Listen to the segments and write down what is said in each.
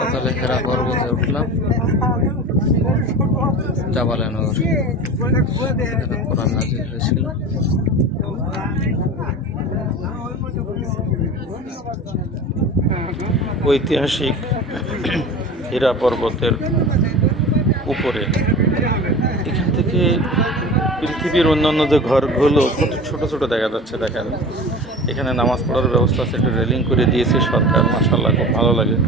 সকালে হেরা পর্বতে উঠলাম, জাবালে নূর কোরআন নাযিল হয়েছিল। ঐতিহাসিক হীরা পর্বতের উপরে এখান থেকে পৃথিবীর অন্যান্য যে ঘরগুলো কত ছোট ছোট দেখা যাচ্ছে। দেখেন এখানে নামাজ পড়ার ব্যবস্থা আছে, একটু রেলিং করে দিয়েছে সরকার, মাশাআল্লাহ খুব ভালো লাগে।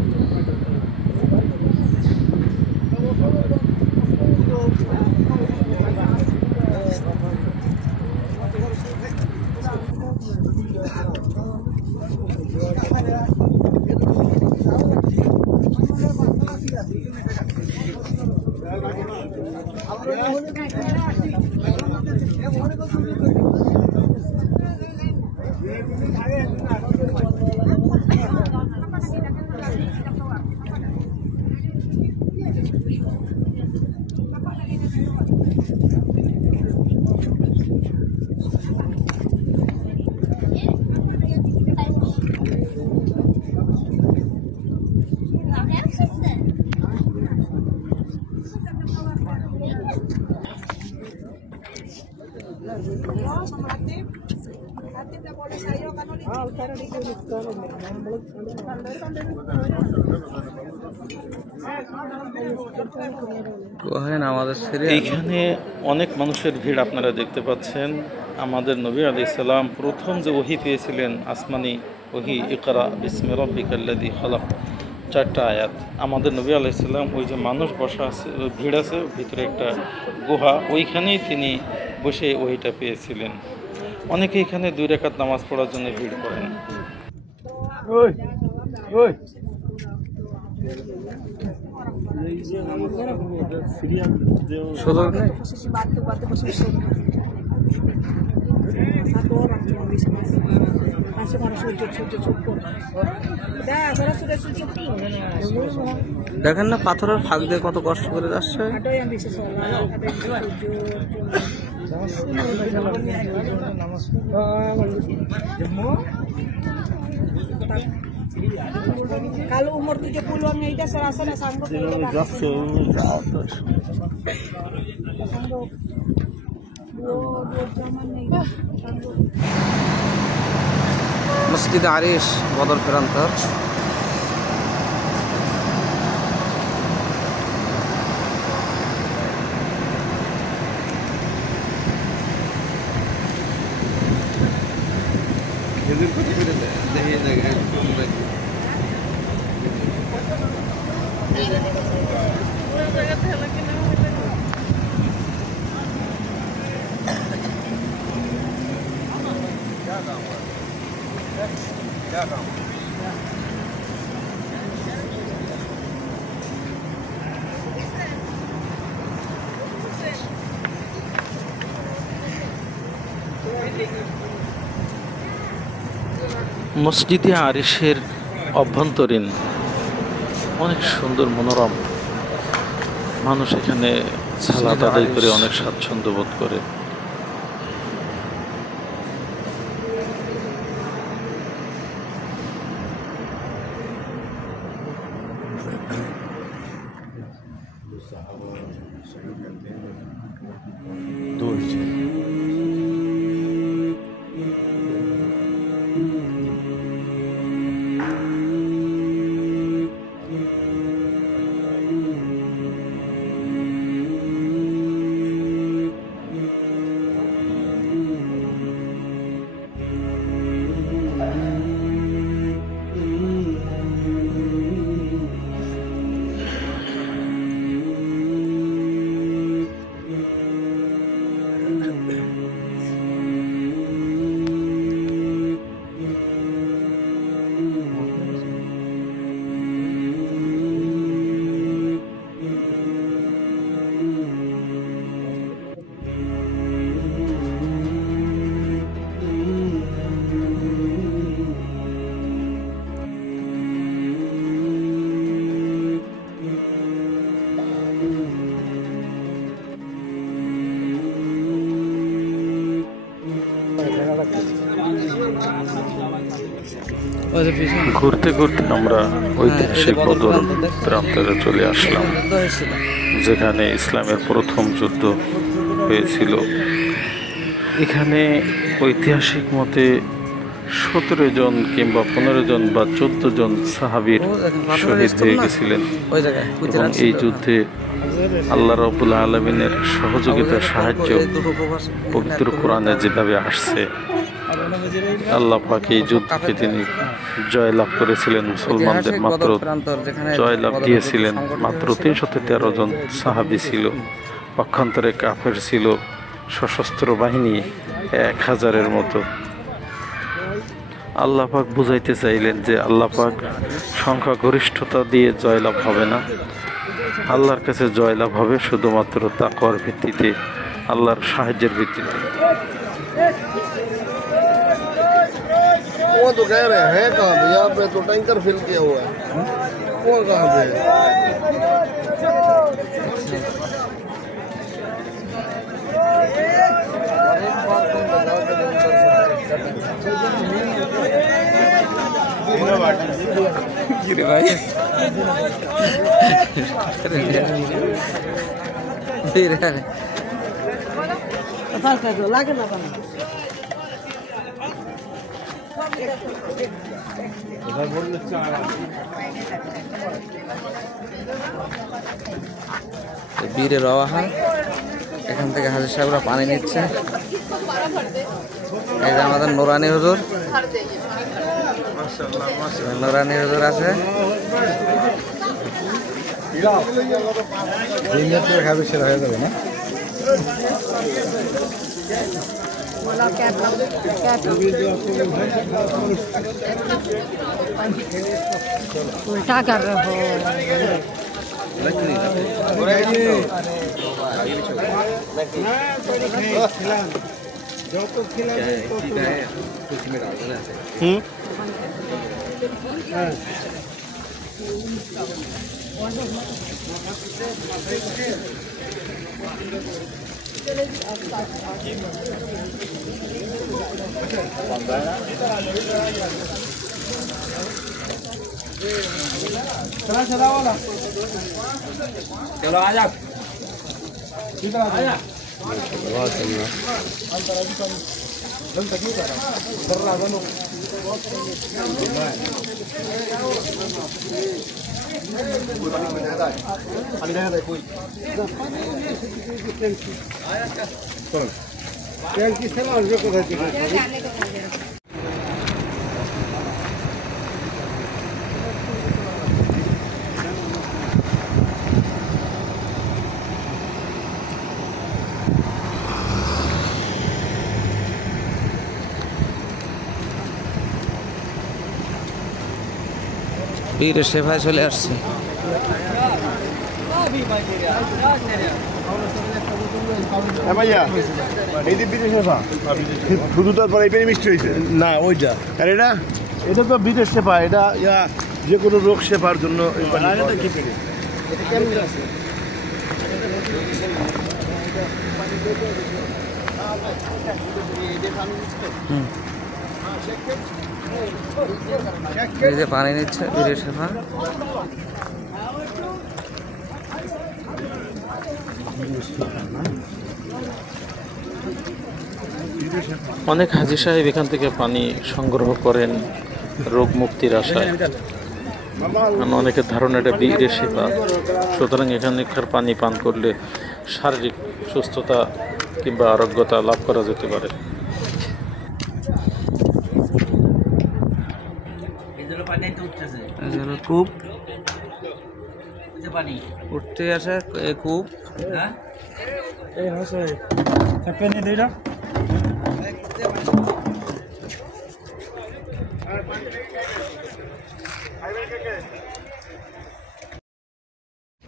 এইখানে অনেক মানুষের ভিড় আপনারা দেখতে পাচ্ছেন। আমাদের নবী আলাইহিস সালাম প্রথম যে ওহী পেয়েছিলেন আসমানি ওহী, ইকরা বিসমি রাব্বিকাল্লাযী খালাক, 4টা আয়াত। আমাদের নবী আলাইহিস সালাম ওই যে মানুষ বসা আছে, ভিড় আছে ভিতরে একটা গুহা, ওইখানেই তিনি বসে ওহীটা পেয়েছিলেন। অনেকে এখানে 2 রাকাত নামাজ পড়ার জন্য ভিড় করেন। দেখেন না পাথরের ফাঁক দিয়ে কত কষ্ট করে যাচ্ছে। Kalau umur 70-an itu saya rasa nggak sanggup. Masjid Arish Badar Perantar. মসজিদে আরিশের অভ্যন্তরীণ অনেক সুন্দর মনোরম, মানুষ এখানে সালাত আদায় করে অনেক স্বাচ্ছন্দ্য বোধ করে। ওই যে পিছনে ঘুরতে ঘুরতে আমরা ঐতিহাসিক বদর প্রান্তরে চলে আসলাম, যুদ্ধ হয়েছিল। যেখানে ইসলামের প্রথম যুদ্ধ হয়েছিল। এখানে ঐতিহাসিক মতে 17 জন কিংবা 15 জন বা 14 জন সাহাবীর শহীদ হয়ে গেছিলেন ওই জায়গায় এবং এই যুদ্ধে আল্লাহ রাব্বুল আলামিনের সহযোগিতা সাহায্য পবিত্র কোরআনে যেভাবে আসছে, আল্লাহ পাক এই যুদ্ধকে তিনি জয়লাভ করেছিলেন। মুসলমানদের মাত্র জয়লাভ দিয়েছিলেন মাত্র 313 জন সাহাবী ছিল। পক্ষান্তরে কাফের ছিল সশস্ত্র বাহিনী 1000-এর মতো। আল্লাহ পাক বুঝাইতে চাইলেন যে আল্লাহ পাক সংখ্যাগরিষ্ঠতা দিয়ে জয়লাভ হবে না, আল্লাহর কাছে জয়লাভ হবে শুধুমাত্র তাকওয়ার ভিত্তিতে, আল্লাহর সাহায্যের ভিত্তিতে। वो तो कह रहे हैं कहाँ पे, यहाँ पे तो टैंकर फिल किया हुआ है। वो कहाँ पे है? ভাই লাগে না কেন? বীরের আওয়াহা, এখান থেকে হাজির সাহেবরা পানি নিচ্ছে। এই যে আমাদের নুরানি হুজুর, নুরানি হুজুর আছে। उल्टा कर रहे हो। चलो आ जा। বীরের সেবায় চলে আসছে। ভাইয়া এই যে বিদেশ সেবা শুধু তারপর এই পেনি মিষ্টি হয়েছে না ওইটা, আর এটা এটা তো বিদেশ সেবা, এটা ইয়া যে কোনো রোগ সেবার জন্য কি পেনি এটা কেমন আছে? এই যে পানি নিচ্ছে বীরের সেবা। অনেক হাজী সাহেব এখান থেকে পানি সংগ্রহ করেন রোগ মুক্তির আশায়, কারণ অনেকের ধারণা এটা বীরের সেবা। সুতরাং এখানকার পানি পান করলে শারীরিক সুস্থতা কিংবা আরোগ্যতা লাভ করা যেতে পারে। কূপ উঠতে আসে কূপ।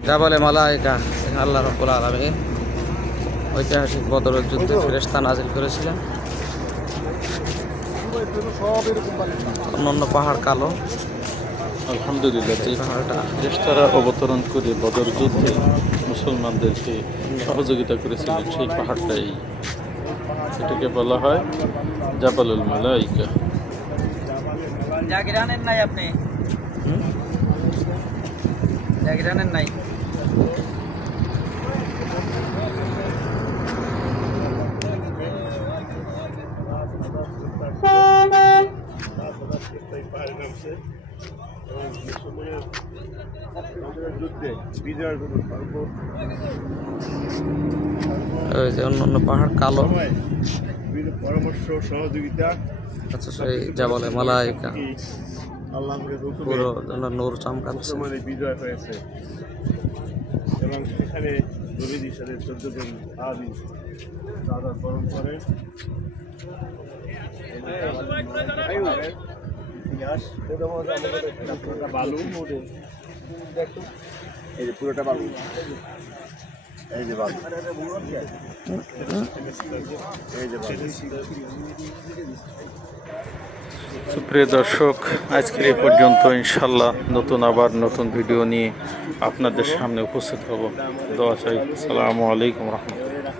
জাবালে মালায়েকা, আল্লাহ রাব্বুল আলামিন ঐতিহাসিক বদরের যুদ্ধে ফেরেশতা নাজিল করেছিলেন। অন্যান্য পাহাড় কালো, আলহামদুলিল্লাহ যে ফেরেশতারা অবতরণ করে বদর যুদ্ধে মুসলমানদেরকে সহযোগিতা করেছিলেন সেই পাহাড়টাই, এটাকে বলা হয় জাবালুল মালাইকা। জাগির আনেন নাই আপনি? জাগির আনেন নাই? ওই যে অন্য পাহাড় কালো, পরামর্শ সহযোগিতা আচ্ছা সেই জাবালে মালাইকা আল্লাহ পুরো নূর চমকাচ্ছে। মুসলমানের বিজয় হয়েছে এবং সেখানে নবীদের সাথে 14 জন সাহাবী শাহাদাত বরণ করেন। ইতিহাস পুরোটা বালু, এই যে পুরোটা বালু, এই যে বালু, এই যে বালু। সুপ্রিয় দর্শক, আজকের এই পর্যন্ত। ইনশাল্লাহ আবার নতুন ভিডিও নিয়ে আপনাদের সামনে উপস্থিত হব। দোয়া চাই। আসসালামু আলাইকুম রহমতুল্লাহ।